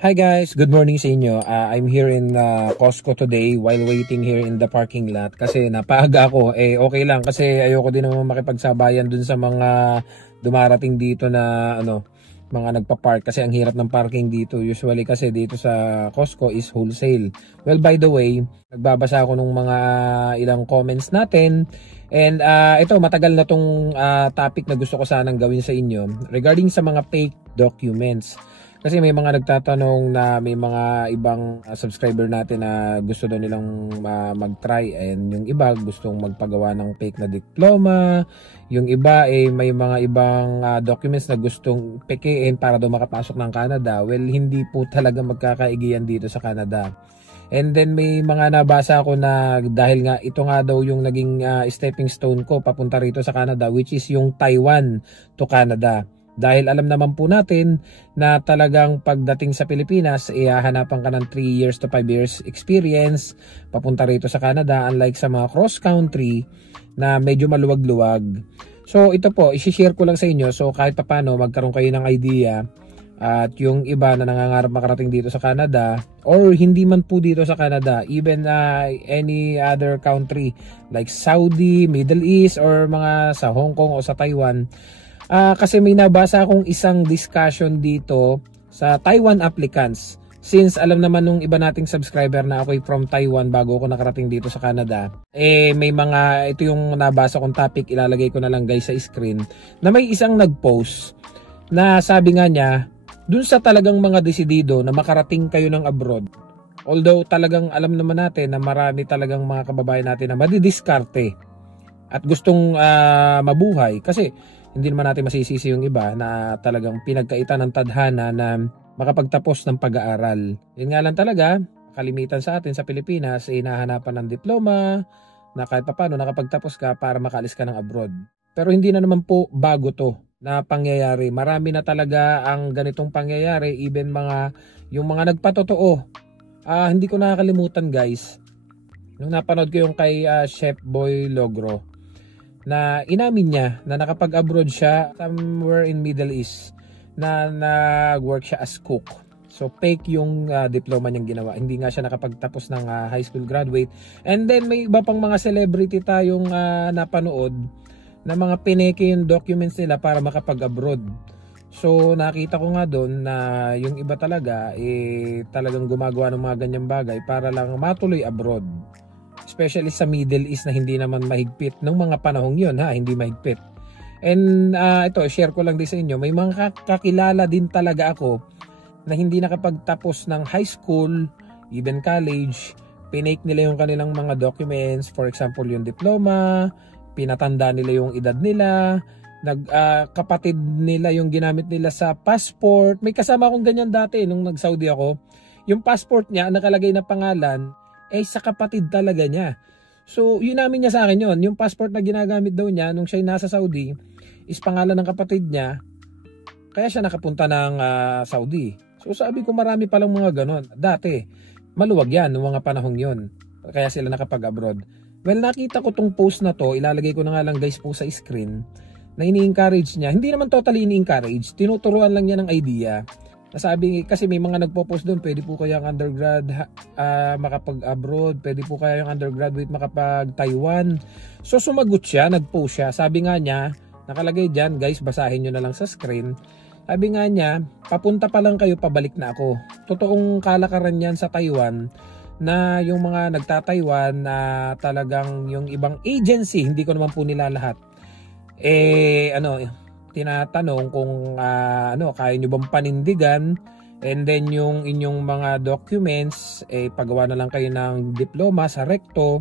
Hi guys, good morning sa inyo. I'm here in Costco today while waiting here in the parking lot kasi napaaga ako. Okay lang kasi ayoko din naman makipagsabayan dun sa mga dumarating dito na mga nagpa-park kasi ang hirap ng parking dito. Usually kasi dito sa Costco is wholesale. Well, by the way, nagbabasa ako ng mga ilang comments natin. And ito, matagal na tong topic na gusto ko sanang gawin sa inyo regarding sa mga fake documents. Kasi may mga nagtatanong na may mga ibang subscriber natin na gusto daw nilang mag-try, and yung iba gustong magpagawa ng fake na diploma, yung iba may mga ibang documents na gustong pekein para daw makapasok ng Canada. Well, hindi po talaga magkakaigiyan dito sa Canada. And then may mga nabasa ako na dahil nga ito nga daw yung naging stepping stone ko papunta rito sa Canada, which is yung Taiwan to Canada. Dahil alam naman po natin na talagang pagdating sa Pilipinas, hahanapan ka ng 3 years to 5 years experience papunta rito sa Canada, unlike sa mga cross-country na medyo maluwag-luwag. So ito po, isi-share ko lang sa inyo. So kahit paano magkaroon kayo ng idea, at yung iba na nangangarap makarating dito sa Canada, or hindi man po dito sa Canada, even any other country like Saudi, Middle East, or mga sa Hong Kong o sa Taiwan. Kasi may nabasa akong isang discussion dito sa Taiwan applicants. Since alam naman nung iba nating subscriber na ako'y from Taiwan bago ako nakarating dito sa Canada, may mga, ito yung nabasa kong topic, ilalagay ko na lang guys sa screen, na may isang nag-post na sabi nga niya, dun sa talagang mga desidido na makarating kayo ng abroad, although talagang alam naman natin na marami talagang mga kababayan natin na madidiskarte at gustong mabuhay, kasi hindi naman natin masisisi yung iba na talagang pinagkaitan ng tadhana na makapagtapos ng pag-aaral. Yun nga lang talaga, kalimitan sa atin sa Pilipinas, hinahanapan ng diploma na kahit paano nakapagtapos ka para makaalis ka ng abroad. Pero hindi na naman po bago to na pangyayari. Marami na talaga ang ganitong pangyayari, even yung mga nagpatotoo. Hindi ko nakakalimutan guys, nung napanood ko yung kay Chef Boy Logro, na inamin niya na nakapag-abroad siya somewhere in Middle East, na nag-work siya as cook. So fake yung diploma niyang ginawa. Hindi nga siya nakapagtapos ng high school graduate. And then may iba pang mga celebrity tayong napanood na mga pineke yung documents nila para makapag-abroad. So nakita ko nga doon na yung iba talaga talagang gumagawa ng mga ganyang bagay para lang matuloy abroad. Especially sa Middle East na hindi naman mahigpit nung mga panahong yun, hindi mahigpit. And ito, share ko lang din sa inyo, may mga kakilala din talaga ako na hindi nakapagtapos ng high school, even college, pinake nila yung kanilang mga documents, for example yung diploma, pinatanda nila yung edad nila, kapatid nila yung ginamit nila sa passport. May kasama akong ganyan dati nung nag-Saudi ako. Yung passport niya, nakalagay na pangalan, sa kapatid talaga niya. So, yun namin niya sa akin yun. Yung passport na ginagamit daw niya nung siya nasa Saudi is pangalan ng kapatid niya. Kaya siya nakapunta ng Saudi. So, sabi ko marami palang mga ganon. Dati, maluwag yan nung mga panahong yun. Kaya sila nakapag-abroad. Well, nakita ko tong post na to. Ilalagay ko na nga lang guys po sa screen. Na ini-encourage niya. Hindi naman totally ini-encourage. Tinuturuan lang niya ng idea. Nasabi kasi may mga nagpo-post doon, pwede po kaya ang undergrad makapag-abroad, pwede po kaya yung undergraduate makapag-Taiwan. So sumagot siya, nag-post siya. Sabi nga niya, nakalagay dyan guys, basahin nyo na lang sa screen. Sabi nga niya, papunta pa lang kayo, pabalik na ako. Totoong kalakaran yan sa Taiwan na yung mga nagta-Taiwan na talagang yung ibang agency, hindi ko naman po nila lahat, tinatanong kung kaya nyo bang panindigan, and then yung inyong mga documents pagawa na lang kayo ng diploma sa recto,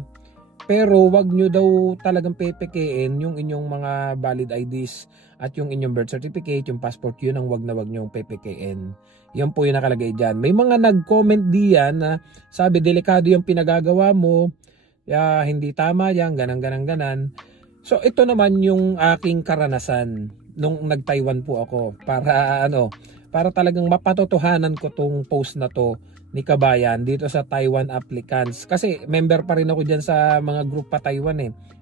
pero wag nyo daw talagang pepekein yung inyong mga valid IDs at yung inyong birth certificate, yung passport, yun ang wag na wag nyo pepekein. Yan po yung nakalagay dyan. May mga nag-comment diyan na sabi delikado yung pinagagawa mo, hindi tama yan, ganan. So ito naman yung aking karanasan nung nag-Taiwan po ako, para talagang mapatotohanan ko tong post na to ni Kabayan dito sa Taiwan applicants. Kasi member pa rin ako diyan sa mga group pa Taiwan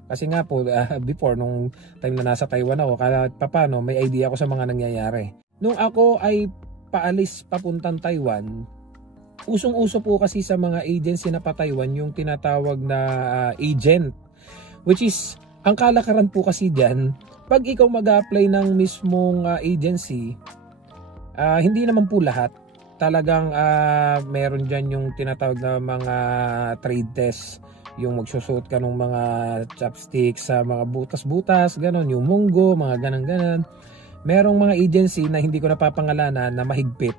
Kasi nga po before nung time na nasa Taiwan ako, kahit paano may idea ako sa mga nangyayari. Nung ako ay paalis papuntang Taiwan, usong-uso po kasi sa mga agency na pa Taiwan yung tinatawag na agent. Which is, ang kalakaran po kasi dyan, pag ikaw mag-apply ng mismong agency, hindi naman po lahat. Talagang meron dyan yung tinatawag na mga trade test. Yung magsusuot ka ng mga chopsticks sa mga butas-butas, ganon, yung munggo, mga ganon-ganon. Merong mga agency na hindi ko napapangalanan na mahigpit.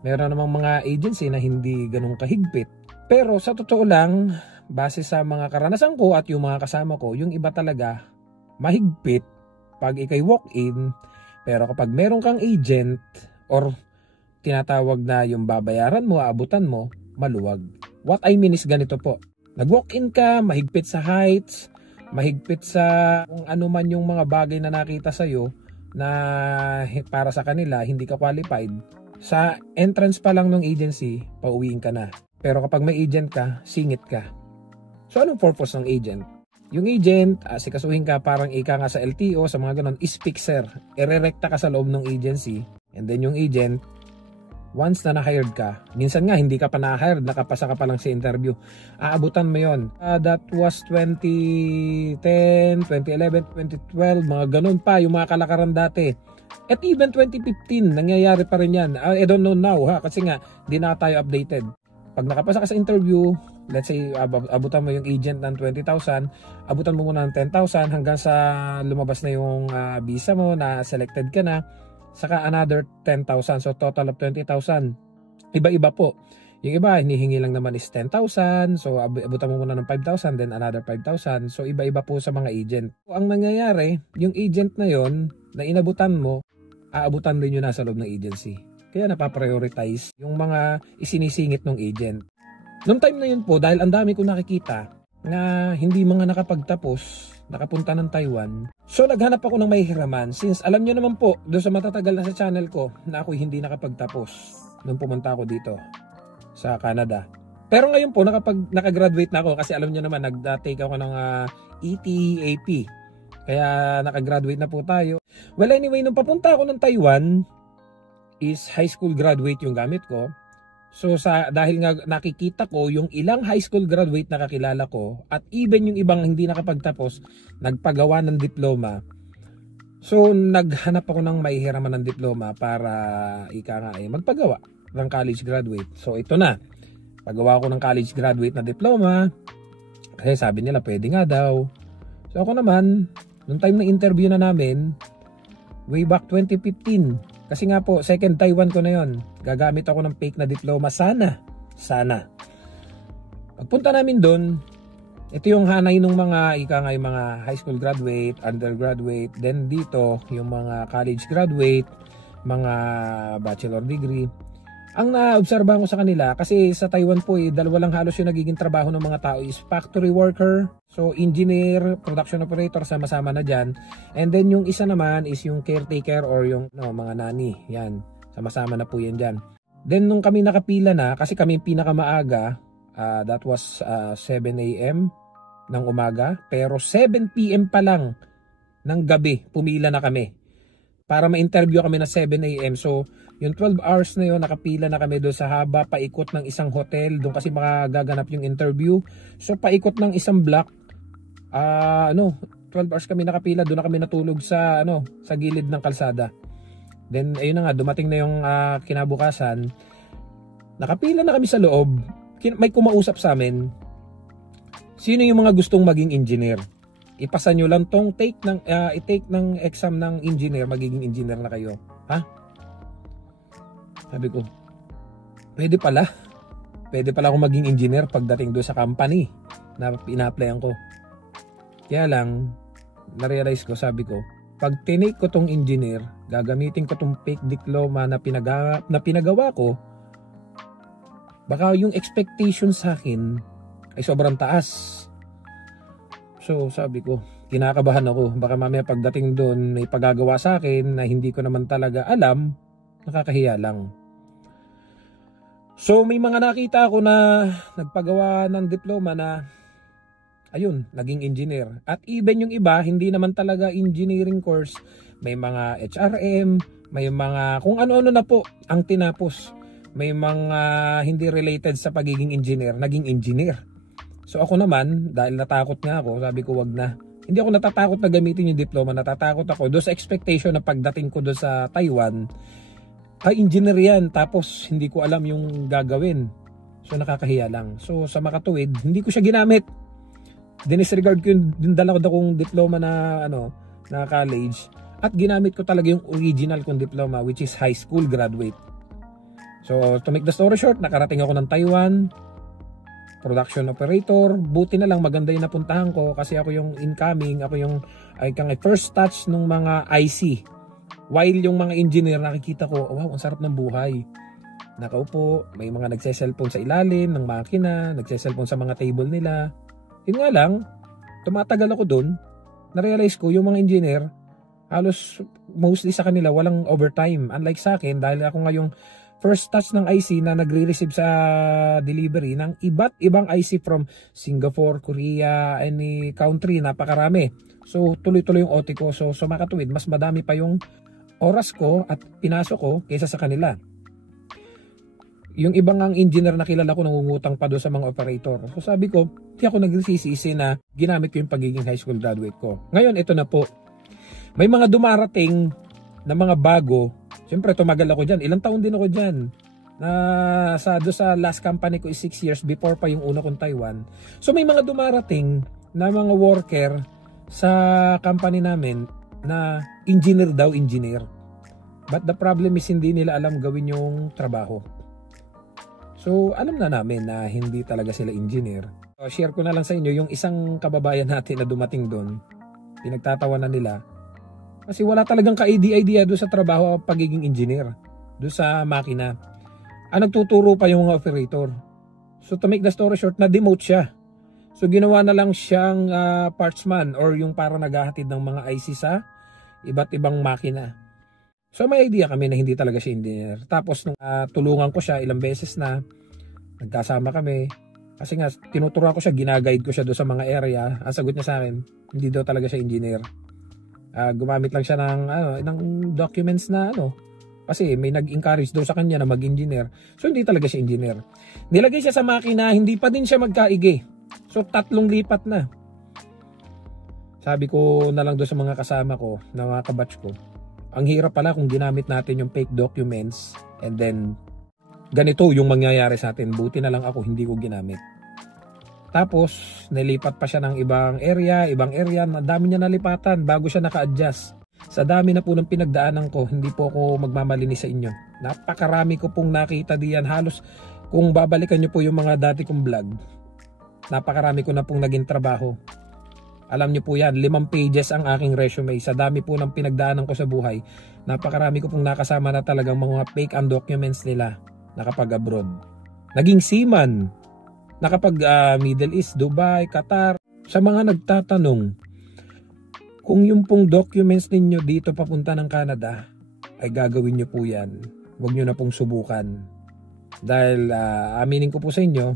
Meron namang mga agency na hindi ganun kahigpit. Pero sa totoo lang, base sa mga karanasan ko at yung mga kasama ko, yung iba talaga mahigpit pag ikay walk-in. Pero kapag meron kang agent or tinatawag na yung babayaran mo, aabutan mo, maluwag. What I mean is ganito po. Nag-walk-in ka, mahigpit sa heights, mahigpit sa kung ano man yung mga bagay na nakita sa'yo na para sa kanila hindi ka qualified. Sa entrance pa lang ng agency, pauwiin ka na. Pero kapag may agent ka, singit ka. So anong purpose ng agent? Yung agent, sikasuhin ka parang ika nga sa LTO, sa mga ganon, is fixer. Irerekta ka sa loob ng agency. And then yung agent, once na na-hired ka, minsan nga hindi ka pa na-hired, nakapasa ka pa lang sa interview, aabutan mo yon. That was 2010, 2011, 2012, mga ganon pa, yung mga kalakaran dati. At even 2015, nangyayari pa rin yan. I don't know now kasi nga, di na tayo updated. Pag nakapasa ka sa interview, let's say, abutan mo yung agent ng 20,000, abutan mo muna ng 10,000 hanggang sa lumabas na yung visa mo, na selected ka na, saka another 10,000. So, total of 20,000. Iba-iba po. Yung iba, hinihingi lang naman is 10,000. So, abutan mo muna ng 5,000, then another 5,000. So, iba-iba po sa mga agent. So, ang nangyayari, yung agent na yon na inabutan mo, aabutan din yun nasa loob ng agency. Kaya napaprioritize yung mga isinisingit ng agent. Noong time na yun po, dahil ang dami ko nakikita na hindi mga nakapagtapos, nakapunta ng Taiwan. So naghanap ako ng mahihiraman since alam nyo naman po, doon sa matatagal na sa channel ko, na ako hindi nakapagtapos nung pumunta ako dito sa Canada. Pero ngayon po, nakagraduate na ako kasi alam nyo naman, nag-take ako ng ETAP. Kaya nakagraduate na po tayo. Well anyway, nung papunta ako ng Taiwan, is high school graduate yung gamit ko. So dahil nga nakikita ko yung ilang high school graduate na kakilala ko at even yung ibang hindi nakapagtapos nagpagawa ng diploma. So naghanap ako ng mahihiraman ng diploma para magpagawa ng college graduate. So ito na. Pagawa ko ng college graduate na diploma kasi sabi nila pwede nga daw. So ako naman, nung time ng interview na namin, way back 2015, kasi nga po, second Taiwan ko na yon. Gagamit ako ng fake na diploma. Sana. Pagpunta namin doon, ito yung hanay ng mga, yung mga high school graduate, undergraduate, then dito, yung mga college graduate, mga bachelor degree. Ang naobserbahan ko sa kanila, kasi sa Taiwan po, dalawa lang halos yung nagiging trabaho ng mga tao is factory worker, so engineer, production operator, sama-sama na dyan. And then yung isa naman is yung caretaker or yung mga nani. Yan, sama-sama na po yan dyan. Then nung kami nakapila na, kasi kami pinakamaaga, that was 7 AM ng umaga, pero 7 PM pa lang ng gabi, pumila na kami. Para ma-interview kami na 7 AM. So, yung 12 hours na yun, nakapila na kami doon sa haba, paikot ng isang hotel, doon kasi magaganap yung interview. So, paikot ng isang block, 12 hours kami nakapila, doon na kami natulog sa, sa gilid ng kalsada. Then, ayun na nga, dumating na yung kinabukasan, nakapila na kami sa loob, may kumausap sa amin, sino yung mga gustong maging engineer? Ipasa nyo lang tong i-take ng exam ng engineer, magiging engineer na kayo. Ha? Sabi ko, pwede pala akong maging engineer pagdating doon sa company na ina-applyan ko. Kaya lang, na-realize ko, sabi ko, pag tinake ko tong engineer, gagamitin ko tong fake diploma na pinagawa ko, baka yung expectation sa akin ay sobrang taas. So sabi ko, kinakabahan ako, baka mamaya pagdating doon may pagagawa sa akin na hindi ko naman talaga alam, nakakahiya lang. So may mga nakita ako na nagpagawa ng diploma na ayun, naging engineer. At even yung iba, hindi naman talaga engineering course, may mga HRM, may mga kung ano-ano na po ang tinapos. May mga hindi related sa pagiging engineer, naging engineer. So ako naman, dahil natakot nga ako, sabi ko wag na. Hindi ako natatakot na gamitin yung diploma, natatakot ako doon sa expectation na pagdating ko doon sa Taiwan, ay engineer yan, tapos hindi ko alam yung gagawin. So nakakahiya lang. So sa makatuwid, hindi ko siya ginamit. Dinisregard ko yung dalawa kong diploma na na college, at ginamit ko talaga yung original kong diploma, which is high school graduate. So to make the story short, nakarating ako ng Taiwan, production operator. Buti na lang maganda yung napuntahan ko kasi ako yung incoming, ako yung first touch ng mga IC. While yung mga engineer nakikita ko, wow, ang sarap ng buhay. Nakaupo, may mga nagse-cellphone sa ilalim ng makina, nagse-cellphone sa mga table nila. Yun nga lang, tumatagal ako dun, na-realize ko yung mga engineer, halos mostly sa kanila walang overtime. Unlike sa akin, dahil ako nga yung first touch ng IC na nagre-receive sa delivery ng iba't ibang IC from Singapore, Korea, any country, napakarami. So tuloy-tuloy yung OT ko. So makatuwid, mas madami pa yung oras ko at pinasok ko kaysa sa kanila. Yung ibang ang engineer na kilala ko nangungutang pa doon sa mga operator. So sabi ko, di ako nagsisisi na ginamit ko yung pagiging high school graduate ko. Ngayon, ito na po. May mga dumarating na mga bago. Siyempre, tumagal ako dyan. Ilang taon din ako dyan. Doon sa last company ko is 6 years before pa yung una kong Taiwan. So may mga dumarating na mga worker sa company namin na engineer daw, engineer. But the problem is hindi nila alam gawin yung trabaho. So alam na namin na hindi talaga sila engineer. So, share ko na lang sa inyo yung isang kababayan natin na dumating doon. Pinagtatawanan nila. Kasi wala talagang ka-idea doon sa trabaho pagiging engineer. Doon sa makina. Nagtuturo pa yung mga operator. So to make the story short, na-demote siya. So ginawa na lang siyang partsman or yung para naghahatid ng mga IC sa iba't ibang makina. So may idea kami na hindi talaga siya engineer. Tapos nung tulungan ko siya ilang beses na, nagkasama kami. Kasi nga tinuturuan ko siya, ginaguide ko siya doon sa mga area. Ang sagot niya sa akin, hindi daw talaga siya engineer. Gumamit lang siya ng documents na kasi may nag-encourage daw sa kanya na mag-engineer. So hindi talaga siya engineer. Nilagay siya sa makina, hindi pa din siya magkaigi. So 3 lipat na. Sabi ko na lang doon sa mga kasama ko, na mga kabatch ko, ang hirap pala kung ginamit natin yung fake documents and then ganito yung mangyayari sa atin. Buti na lang ako hindi ko ginamit. Tapos, nilipat pa siya ng ibang area, ang dami niya nalipatan bago siya naka-adjust. Sa dami na po ng pinagdaanan ko, hindi po ako magmamalinis sa inyo. Napakarami ko pong nakita diyan. Halos, kung babalikan nyo po yung mga dati kong vlog, napakarami ko na pong naging trabaho. Alam nyo po yan, 5 pages ang aking resume. Sa dami po ng pinagdaanan ko sa buhay, napakarami ko pong nakasama na talagang mga fake ang documents nila nakapag-abroad. Naging seaman, nakapag Middle East, Dubai, Qatar. Sa mga nagtatanong, kung yung pong documents ninyo dito papunta ng Canada, ay gagawin nyo po yan. Huwag nyo na pong subukan. Dahil aminin ko po sa inyo,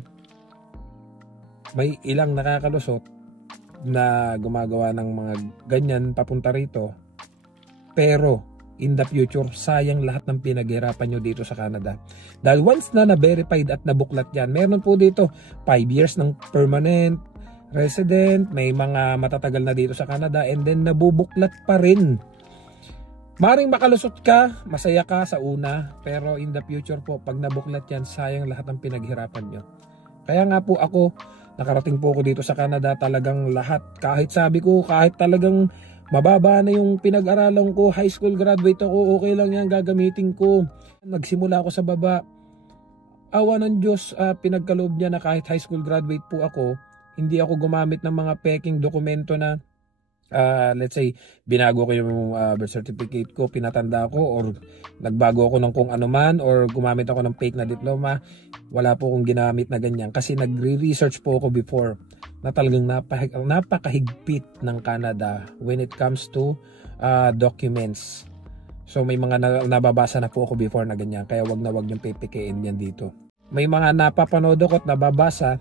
may ilang nakakalusot na gumagawa ng mga ganyan papunta rito. Pero in the future, sayang lahat ng pinaghirapan nyo dito sa Canada. Dahil once na na-verified at nabuklat yan, meron po dito 5 years ng permanent resident, may mga matatagal na dito sa Canada, and then nabubuklat pa rin. Maring makalusot ka, masaya ka sa una, pero in the future po, pag nabuklat yan, sayang lahat ng pinaghirapan nyo. Kaya nga po ako, nakarating po ako dito sa Canada, talagang lahat. Kahit sabi ko, kahit talagang mababa na yung pinag-aralan ko, high school graduate ako, okay lang yan, gagamitin ko. Nagsimula ako sa baba. Awa ng Diyos, pinagkaloob niya na kahit high school graduate po ako, hindi ako gumamit ng mga peking dokumento na let's say, binago ko yung birth certificate ko, pinatanda ko, or nagbago ako ng kung ano man, or gumamit ako ng fake na diploma. Wala po akong ginamit na ganyan kasi nagre-research po ako before na talagang napakahigpit ng Canada when it comes to documents. So may mga nababasa na po ako before na ganyan, kaya wag na wag yung PPKN yan dito. May mga napapanood ako at nababasa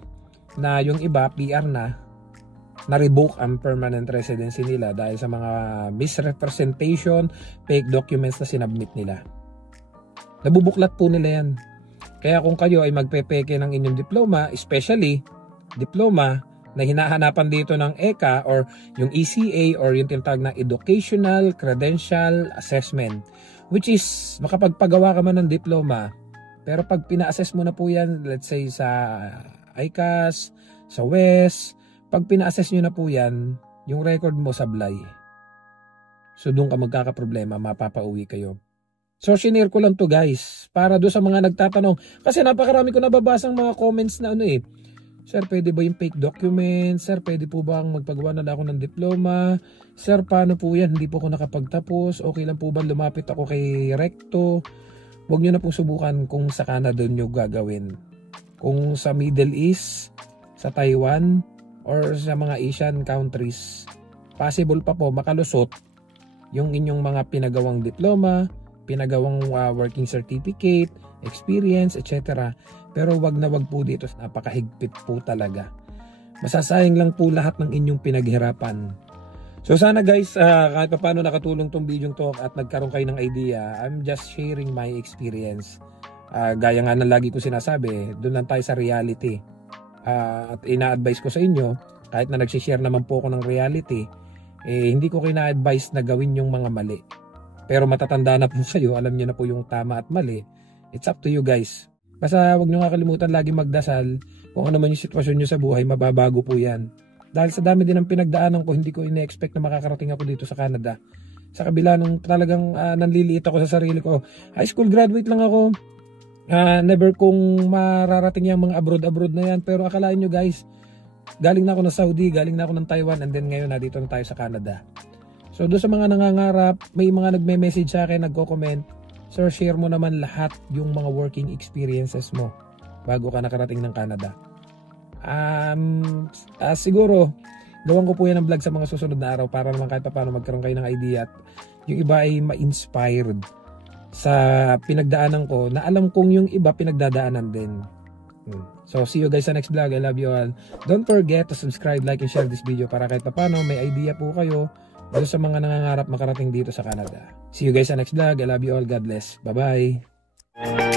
na yung iba PR na, na-revoke ang permanent residency nila dahil sa mga misrepresentation, fake documents na sinubmit nila. Nabubuklat po nila yan. Kaya kung kayo ay magpepeke ng inyong diploma, especially diploma na hinahanapan dito ng ECA or yung ECA or yung tinatawag na Educational Credential Assessment, which is makapagpagawa ka man ng diploma, pero pag pina-assess mo na po yan, let's say sa ICAS, sa WES, pag pina-assess nyo na po yan, yung record mo sablay. So doon ka magkakaproblema, mapapauwi kayo. So shinare ko lang to guys, para do sa mga nagtatanong, kasi napakarami ko nababasang mga comments na Sir, pwede ba yung fake documents? Sir, pwede po bang magpagawa na ako ng diploma? Sir, paano po yan? Hindi po ako nakapagtapos. Okay lang po ba lumapit ako kay Recto? Huwag nyo na pong subukan kung sa Canada nyo gagawin. Kung sa Middle East, sa Taiwan, or sa mga Asian countries, possible pa po makalusot yung inyong mga pinagawang diploma, pinagawang working certificate, experience, etc. Pero wag na wag po dito, napakahigpit po talaga. Masasayang lang po lahat ng inyong pinaghirapan. So sana guys, kahit paano nakatulong tong video to at nagkaroon kayo ng idea. I'm just sharing my experience. Gaya nga na lagi ko sinasabi, doon lang tayo sa reality. At ina-advise ko sa inyo, kahit na nagsishare naman po ako ng reality, hindi ko kina-advise na gawin yung mga mali. Pero matatanda na po kayo, alam nyo na po yung tama at mali. It's up to you guys. Basta huwag nyo kakalimutan lagi magdasal. Kung ano man yung sitwasyon nyo sa buhay, mababago po yan. Dahil sa dami din ng pinagdaanan ko, hindi ko ine-expect na makakarating ako dito sa Canada. Sa kabila nung talagang nanliliit ako sa sarili ko. High school graduate lang ako. Never kong mararating yung mga abroad na yan. Pero akalain nyo guys, galing na ako ng Saudi, galing na ako ng Taiwan, and then ngayon na dito na tayo sa Canada. So doon sa mga nangangarap, may mga nagme-message sa akin, nagko-comment, Sir, share mo naman lahat yung mga working experiences mo bago ka nakarating ng Canada. Siguro, gawan ko po yan ng vlog sa mga susunod na araw para naman kahit paano magkaroon kayo ng idea at yung iba ay ma-inspired sa pinagdaanan ko na alam kong yung iba pinagdadaanan din. So, see you guys sa next vlog. I love you all. Don't forget to subscribe, like, and share this video para kahit paano may idea po kayo doon sa mga nangangarap makarating dito sa Canada. See you guys sa next vlog. I love you all. God bless. Bye-bye.